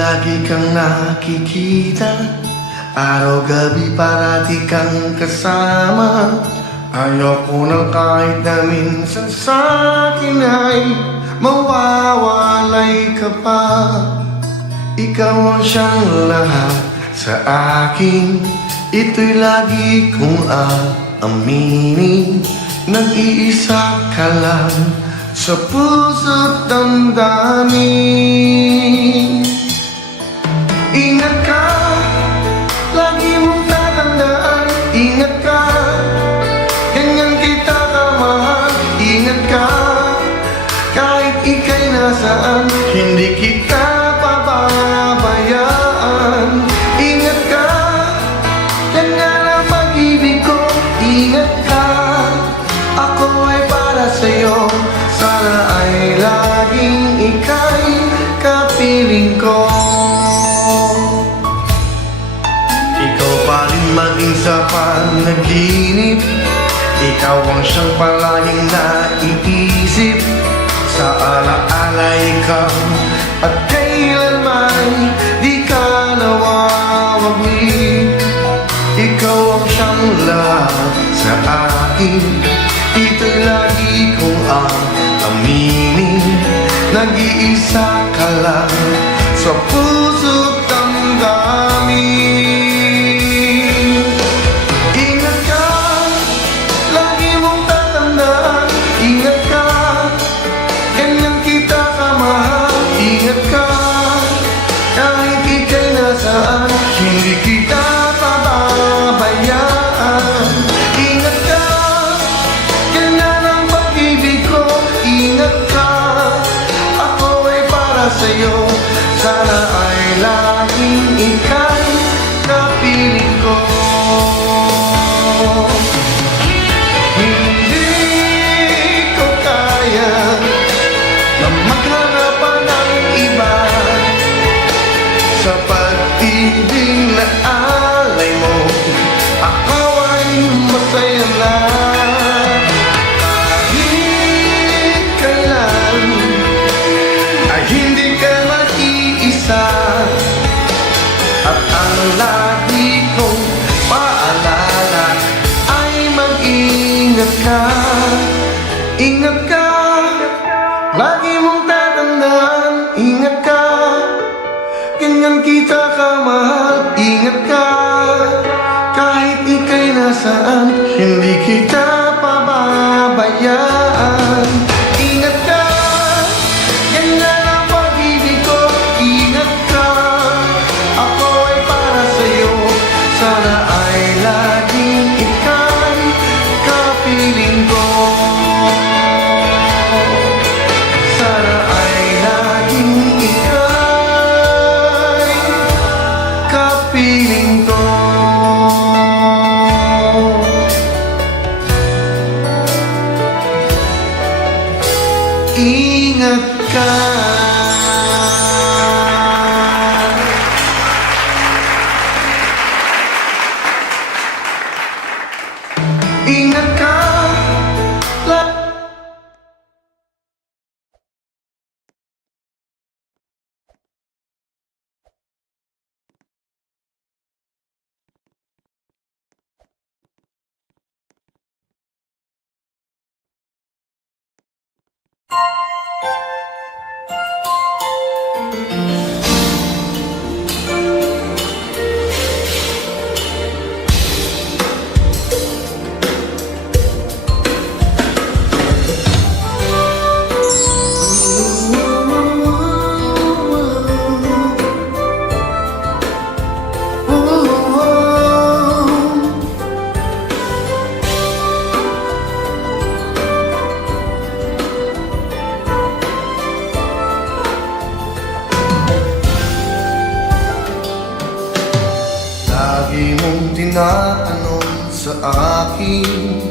lagi kang nakikita, araw-gabi parati kang kasama. Ayoko na kahit na minsan sa'kin ay mawawalay ka pa. Ikaw ang siyang lahat sa akin, ito'y lagi kong aaminin. Nag-iisa ka lang sa puso't damdamin. Ingat ka, lagi mong tatandaan. Ingat ka, ganyan kita kamahal. Ingat ka, kahit ika'y nasaan, hindi kita pababayaan. Ingat ka, ganyan ang pag-ibig ko. Ingat ka, ako ay para sa'yo. Sana ay laging ika'y kapiling ko. Ikaw pa rin maging sa panaginip, ikaw ang siyang palaging naiisip. Sa alaala ikaw at kailanman di ka nawawaglit. Ikaw ang siyang lahat sa akin, ito'y lagi kong aaminin. Nag-iisa ka lang sa puso't damdamin. Ingat ka, lagi mong tatandaan. Ingat ka, ganyan kita kamahal. Ingat ka, kahit ika'y nasaan, hindi kita pababayaan. Ingat ka, ganyan ang pag-ibig ko. Ingat ka, ako ay para sa'yo. Sana ay laging ika'y kapiling ko. Hindi ko kaya na maghanapan ng iba sa pag-ibig na alay mo. Ako ay masaya na kahit kailan ay hindi ka mag-iisa. At ang lagi kong paalala ay mag-ingat ka. Ingat ka, lagi mong tatandaan. Ingat ka, ganyan kita kamahal. Ingat ka, kahit ika'y nasaan, hindi kita pababayaan. Ingat ka, ganyan ang pag-ibig ko. Ingat ka, ako ay para sa'yo. Sana ay laging ika'y kapiling ko. Sana ay laging ika'y kapiling ko. Ingat ka. Ingat ka, lagi mong tinatanong sa akin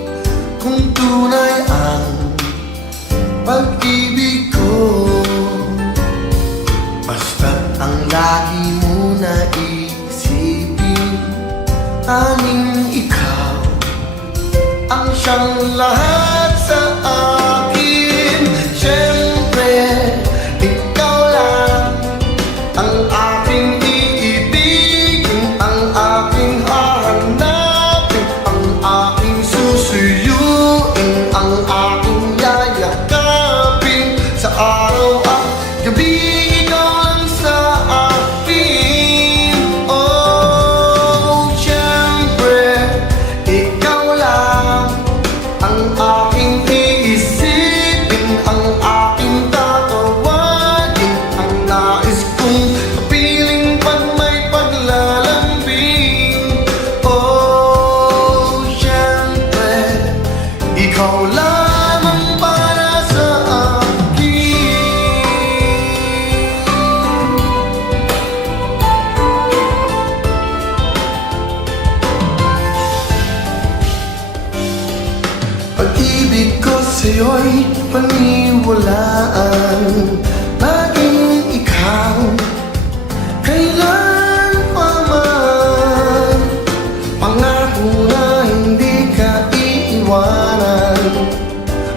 kung tunay ang pag-ibig ko. Basta't ang lagi mo naisipin, tanging ikaw ang siyang lahat sa akin. Siyempre, ikaw lang ang aking paniwalaan. Laging ikaw, kailan pa man. Pangako na hindi ka iiwanan.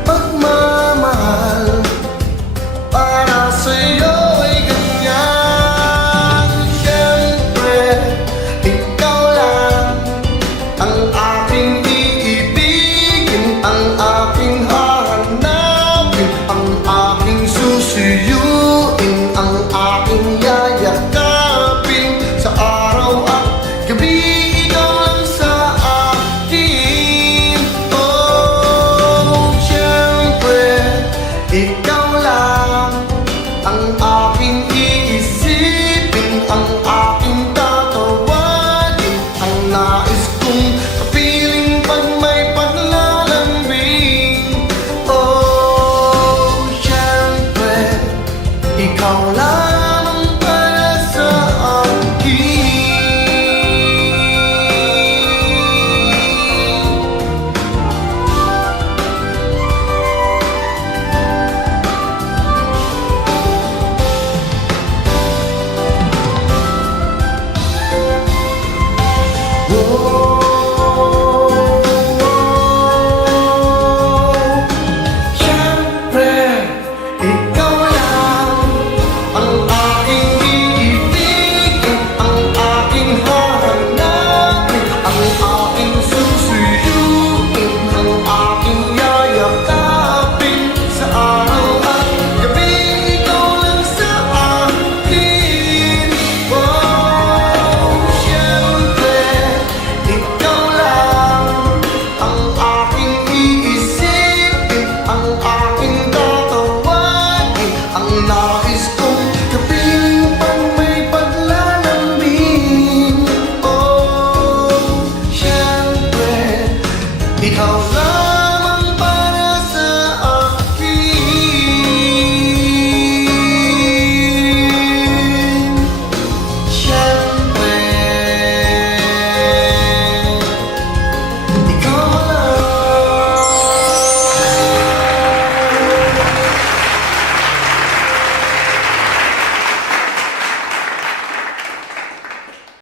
Pagmamahal para sa'yo ay ganyan. Siyempre, ikaw lang ang aking iibigin, ang aking hahanapin, ang aking susuyuin, ang aking yayakapin. Sa araw at gabi, ikaw lang sa akin. Oh, siyempre, ikaw lang ang aking iisipin, ang aking tatawagin, ang nais kong kapiling pag may paglalambing. Oh, siyempre, ikaw lang ang para sa akin. Siyempre, ikaw lang ang aking iibigin, ang aking hahanapin, ang aking susuyuin, ang aking yayakapin. Sa araw at gabi, ikaw lang sa akin. Oh, siyempre, ikaw lang ang aking iisipin, ang aking tatawagin, ang nais kong kapiling pag may paglalambing. Oh, siyempre, ikaw lang